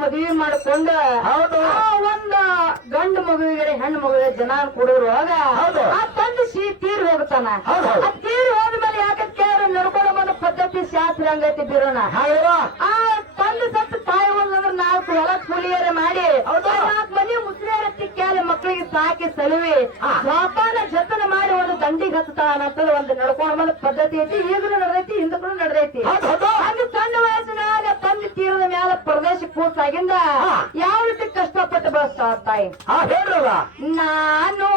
ಮದುವೆ ಮಾಡ್ಕೊಂಡ ಹೌದು. ಒಂದ ಗಂಡ ಮಗುವಿಗೆ ಹೆಣ್ಣು ಮಗುವಿಗೆ ಜನ ಕೊಡೋರುವಾಗ ಆ ತಂದೆ ಸಿ ತೀರ್ ಹೋಗ್ತಾನ. ಆ ತೀರ್ ಹೋದ್ಮೇಲೆ ಯಾಕಂತ ಕೇಳಿದ್ರೆ ನಡ್ಕೊಳ್ಳೋ ಬಂದ ಪದ್ಧತಿ ಶಾಸ್ತ್ರ ಹಂಗೈತಿ ಬಿರೋಣ. ಆ ತಂದೆ ಸತ್ತು ತಾಯಿ ಒಂದಂದ್ರೆ ನಾಲ್ಕು ಹೊಲ ಕೂಲಿಯರ ಮಾಡಿ ನಾಲ್ಕು ಮನೆ ಮುಸ್ಲಿಯರ ತಿಕ್ಕಾಲೆ ಮಕ್ಕಳಿಗೆ ಸಾಕಿ ಸಲುವೆ. ಜೋಪಾನ ಬಂಡಿ ಹತ್ತಾನ ಅಂತ ಒಂದು ನಡ್ಕೊಂಡ್ ಬಂದ ಪದ್ಧತಿ ಐತಿ ಈಗಲೂ ನಡೆದೈತಿ ಹಿಂದಕ್ಕೂ ನಡೆದೈತಿ. ಹಂಗ ಸಣ್ಣ ವಯಸ್ಸಿನಾಗ ತಂದೆ ತೀರದ ಮ್ಯಾಲ ಪ್ರದೇಶ ಕೂತಾಗಿಂದ ಯಾವ ರೀತಿ ಕಷ್ಟಪಟ್ಟು ಬಳಸ್ತಾರ ತಾಯಿ? ನಾನು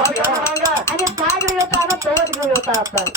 आणि काय मिळवता ना तो मिळवता आपण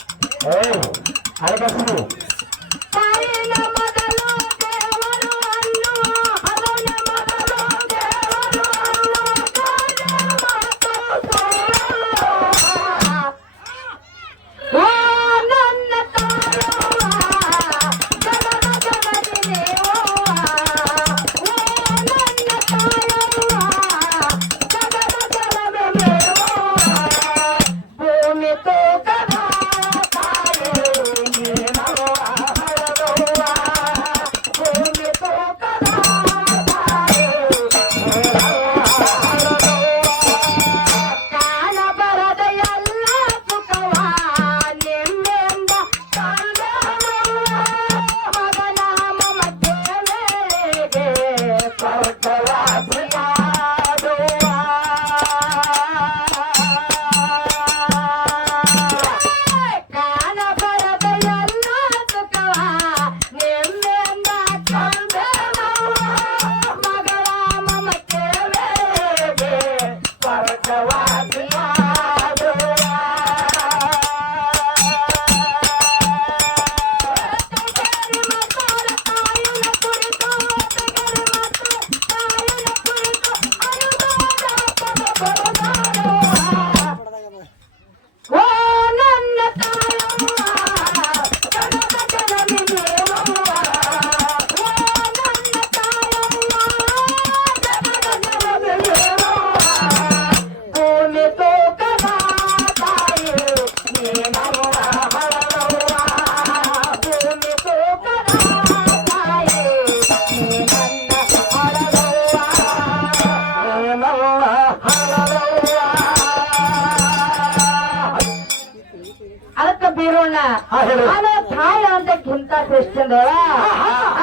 ಆದ್ರೆ ತಾಯಿ ಅಂತಕ್ಕಿಂತ ಶ್ರೇಷ್ಠ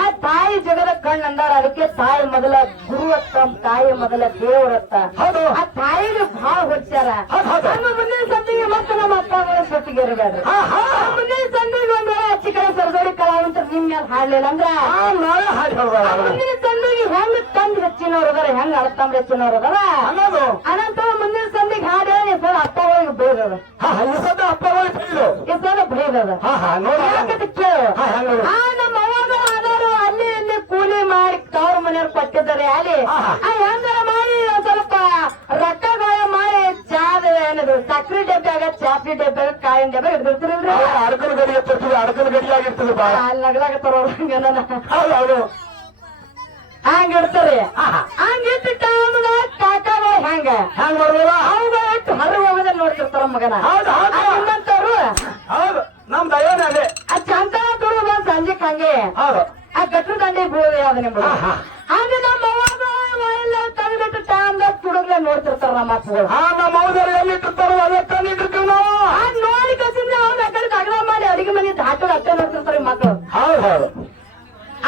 ಆ ತಾಯಿ ಜಗದ ಕಣ್ಣು ಅಂದಾರ ಅದಕ್ಕೆ ತಾಯಿ ಮೊದಲ ಗುರು ಅತ್ತ ತಾಯಿ ಮೊದಲ ದೇವರತ್ತ ಆ ತಾಯಿಗೆ ಭಾಳ ಹೊಚ್ಚಾರ. ನಮ್ಮ ಮುಂದಿನ ಸಂದಿಗೆ ಮತ್ತೆ ನಮ್ಮ ಅಪ್ಪ ಅಮ್ಮನ ಸೊತ್ತಿಗೆ ಇರಬೇಡ್ರಿ. ಮುಂದಿನ ಸಂದಿಗೆ ಒಂದ್ ವೇಳೆ ಅಚ್ಚಿ ಕಡೆ ಸರದೋಡಿ ಕಲಾವಂತ ನಿಮ್ ಮೇಲೆ ಹಾಡ್ಲಿಲ್ಲ ಅಂದ್ರ? ಮುಂದಿನ ಸಂದಿಗೆ ಹೆಂಗ್ ತಂದ್ ಹೆಚ್ಚಿನವ್ರು ಅದಾರ ಹೆಂಗ್ ಅಳತಂಬ್ ಹೆಚ್ಚಿನವ್ರು ಅದಾರ? ಅನಂತರ ಮುಂದಿನ ಸಂದಿಗೆ ಹಾಡೇಳಿ ಅಪ್ಪ ಅಪ್ಪ ಈ ಸಲ ಬೈದದ ಹಾ ಹಾ ನೋಡಿ. ಕೇಳು ಹೆಂಗ ಆ ನಮ್ಮ ಅವ್ವಾಗ ಆದವರು ಅಲ್ಲಿ ಇಲ್ಲಿ ಕೂಲಿ ಮಾಡಿ ತವ್ರ ಮನೆಯವ್ರು ಕೊಟ್ಟಿದ್ದಾರೆ ಅಲ್ಲಿ. ಹೆಂಗಾರ ಮಾಡಿ ಸ್ವಲ್ಪ ಸ್ವಲ್ಪ ಗಾಯ ಮಾಡಿ ಚಾದ ಏನದು? ಸಕ್ರಿ ಡಬ್ಬ್ಯಾಗ ಚಾಪ್ಲಿ ಡಬ್ಬ್ಯಾಗ ಕಾಯಿನ ಡಬ್ಬ ಹಿಡ್ದಿರ್ತಿರಲ್ರಿ ಅಡಕನ ಗಡಿ ಎತ್ತಿರ್ತದೆ ಅಡಕನ ಗಡಿ ಆಗಿರ್ತದೆ ಬಾ. ಅಲ್ಲಿ ನಗಲಾಗತ್ತಾರ ಹೌದು ಹಂಗ ಇಡ್ತಾರೆ. ಹಂಗ ಇಟ್ಟು ಟೈಮ್ಗ ಕಾಕಾಗ ಹೆಂಗ? ಹೆಂಗ್ ಮಾಡ್ಬೋದ? ಅವಾಗ ಇಟ್ಟು ಹೊರ ಹೋಗದ ನೋಡ್ತಿರ್ತಾರ ಮಗನ. ಹೌದು ಹೌದು. ನಮ್ ದಯನೇ ಅದೇ ಆ ಚಂದ ಬಂದ್ ಸಂಜೆಕ್ ಹಂಗೆ ಹೌದು. ಆ ಗಟ್ರ ದಂಡೆ ಬೀಳೋದು ಯಾವ್ದು ನಿಮ್ಗೆ. ಹಾಗೆ ನಮ್ಮ ಎಲ್ಲ ತಂದ್ಬಿಟ್ಟು ಟೈಮ್ದಾಗ ತುಡುಗ್ಲೆ ನೋಡ್ತಿರ್ತಾರ ನಮ್ಮ ಅಪ್ಪಗಳು. ಹಾ ನಮ್ಮ ಹೌದಾರ ಎಲ್ಲಿ ಇಟ್ಟಿರ್ತಾರೋ ಅದೇ ತಂದು ಇಟ್ಟಿರ್ತೀವಿ ನಾವು. ಆ ನೋಡಿ ಕಸಿಂದ ಅವ್ನ ಅಕ್ಕಡೆ ಕಡೆ ತಗಲ ಮಾಡಿ ಅಡಿಗೆ ಮನೆ ದಾಟು ಅಕ್ಕ ನೋಡ್ತಿರ್ತಾರೆ ಮಕ್ಕಳು ಹೌದು ಹೌದು.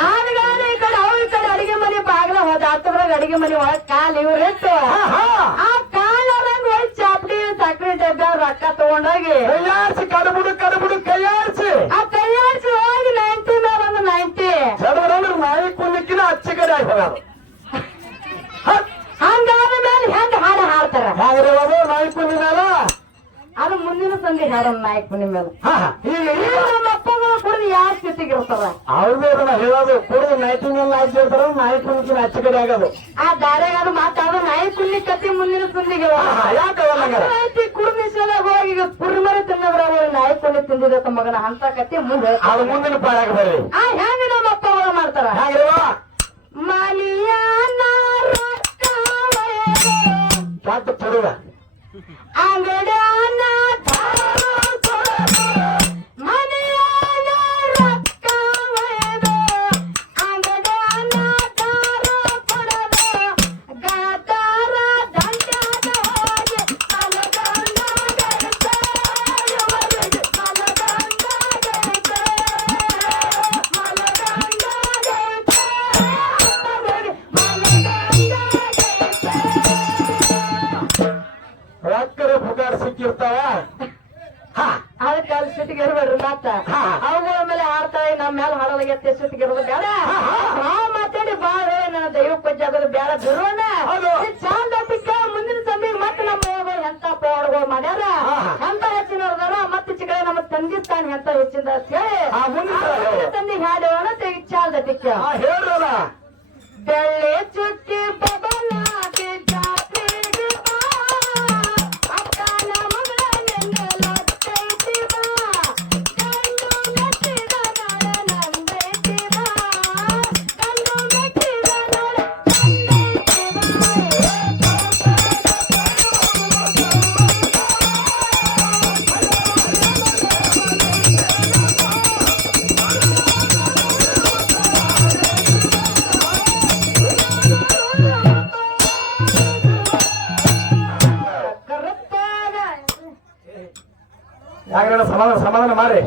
ಆಗ ಈ ಕಡೆ ಅವ್ರ ಈ ಕಡೆ ಅಡಿಗೆ ಮನೆ ಬಾಗ್ಲ ಹೋದ ಹತ್ತದ್ರಾಗ ಅಡಿಗೆ ಮನೆ ಒಳಗ್ ಕಾಲ್ ಇವ್ರಿಟ್ಟು ಹಾ ಹಾ. ಆ ರೊಕ್ಕ ತಗೊಂಡೋಗಿ. ಕೈಯಾರಿಸಿ ಕಡಬುಡು ಕಡಬುಡು ಕೈಯಾರಿಸಿ ಆ ಕೈಯಾರಿಸಿ ಹೋಗಿ ನೈಂಟಿ ಮೇಲೆ ಒಂದು ನೈಂಟಿ. ಜಡಬರಂದ್ರೆ ನಾಯಿ ಕುನ್ನಿಕ್ಕಿನ ಅಚ್ಚಿ ಕಡೆ ಆಗಿ ಹೋಗೋದು ಹಂಗಾದ ಮೇಲೆ ಹೆಂಗ್ ಹಾಡು ಹಾಡ್ತಾರ. ಹಾಗಾದ್ರೆ ಅದು ನಾಯಿ ಕುನ್ನಿ ಮೇಲೆ ಅದು ಮುಂದಿನ ಸಂಧಿ ಹಾಡೋಣ ನಾಯಕ್ ಕುನಿ ಮೇಲೆ ಹಾ. ಹಾ ಈಗ ಈಗ ನಮ್ಮ ಅಪ್ಪಗಳು ಕುಡಿದು ಯಾವ ಸ್ಥಿತಿಗೆ ಇರ್ತಾರ ಅವ್ರದೇ ಅದನ್ನ ಹೇಳೋದು. ಕುಡಿದು ನೈಟಿ ಮೇಲೆ ಆಚೆ ಇರ್ತಾರ ನಾಯಿ ಅಚ್ಚಿ ಕಡೆ ಆಗೋದು ಆ ದಾರ್ಯಾಗ ಅದು ಮಾತಾಡೋ ನಾಯಿ ಕುಲ್ಲಿ ಕತ್ತಿ ಮುಂದಿನ ಅವನಂಗಾರ ಕುಡಿದ ನಿಷೇಧಾಗ ಹೋಗಿ ಈಗ ಕುರಿಮರಿ ತಿನ್ನದ್ರ ನಾಯಿ ಕುಲ್ಲಿ ತಿಂದಿದ ಮಗನ ಅಂತ ಕತ್ತಿ ಮುಂದೆ ಅದು ಮುಂದಿನ ಬರ್ರಿ. ಆ ಹೆಂಗ ನಮ್ಮ ಅಪ್ಪಗಳು ಮಾಡ್ತಾರ? ಮಲಿಯಾನ ರೊಕ್ಕವೇ ಕಾತು ಕೊಡುವ ಅದಕ್ಕೆ ಅಲ್ಲಿ ಸಿಟ್ಟಿಗೆ ಇರ್ಬೇಡ್ರಿ ಮಾತ ಹಾ. ಅವುಗಳ ಮೇಲೆ ಹಾಡ್ತಾಳೆ ನಮ್ಮ ಮೇಲೆ ಹಾಡಲಾಗತ್ತೆ ಸಿಟ್ಟಿಗೆ ಇರೋದು ಬೇಡ. ನಾವು ಮಾತಾಡಿ ಬಾಳ ನನ್ನ ದೈವ ಪೂಜೆ ಆಗೋದು ಬೇಡ ಬಿರೋಣ. ಚಂದ ಸಿಕ್ಕ ಮುಂದಿನ ಸಮಯ ಮತ್ತೆ ನಮ್ಮ ಎಂತ ಪವಾಡಗಳು ಮಾಡ್ಯಾರ. ಎಂತ ಹೆಚ್ಚಿನ ಮತ್ತೆ ಚಿಕ್ಕ ನಮ್ಮ ತಂದೆ ತಾನೆ ಎಂತ ಹೆಚ್ಚಿಂದ ಅಂತ ಹೇಳಿ ಆ ಮುಂದಿನ ಸಲ ಹೇಳು. ಮುಂದಿನ ತಂದೆ ಹಾಡೋಣ ಹಾ ಹೇಳ್ರಲ್ಲ ಬೆಳ್ಳೆ ಚುಕ್ಕಿ ಯಾಕಂದ್ರೆ ಸಮಾಧಾನ ಸಮಾಧಾನ ಮಾಡಿ